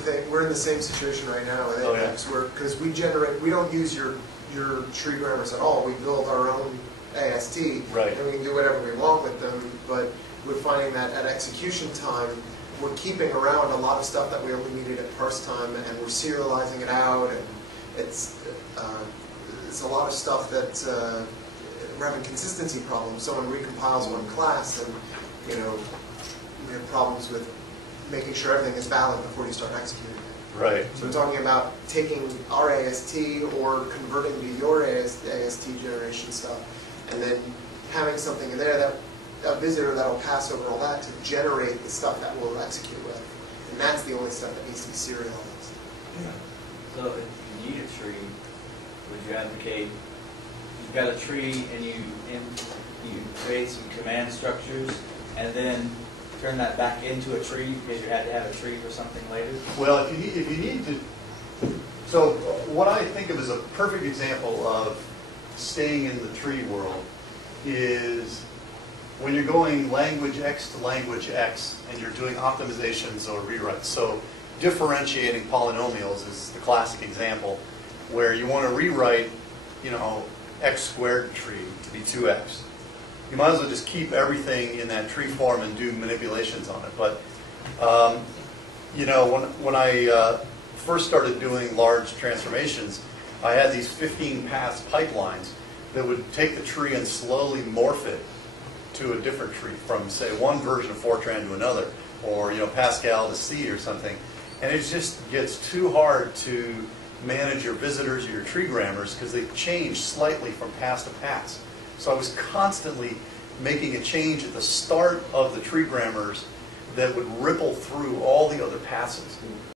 thing. We're in the same situation right now with Apex, because we don't use your tree grammars at all. We build our own AST, right, and we can do whatever we want with them. But we're finding that at execution time, we're keeping around a lot of stuff that we only needed at parse time, and we're serializing it out, and it's a lot of stuff that we're having consistency problems. Someone recompiles one class, and we have problems with making sure everything is valid before you start executing it. Right. So we're talking about taking our AST or converting to your AST generation stuff, and then having something in there that a visitor that'll pass over all that to generate the stuff that we'll execute with. And that's the only stuff that needs to be serialized. Yeah. So if you need a tree, would you advocate, you've got a tree and you create some command structures and then turn that back into a tree because you had to have a tree for something later? Well, if you need to, so what I think of as a perfect example of staying in the tree world is when you're going language X to language X and you're doing optimizations or rewrites. So differentiating polynomials is the classic example where you want to rewrite, x squared tree to be 2x. You might as well just keep everything in that tree form and do manipulations on it. But when I first started doing large transformations, I had these 15 paths pipelines that would take the tree and slowly morph it to a different tree from, say, one version of Fortran to another, or Pascal to C or something. And it just gets too hard to manage your visitors or your tree grammars because they change slightly from pass to pass. So I was constantly making a change at the start of the tree grammars that would ripple through all the other passes.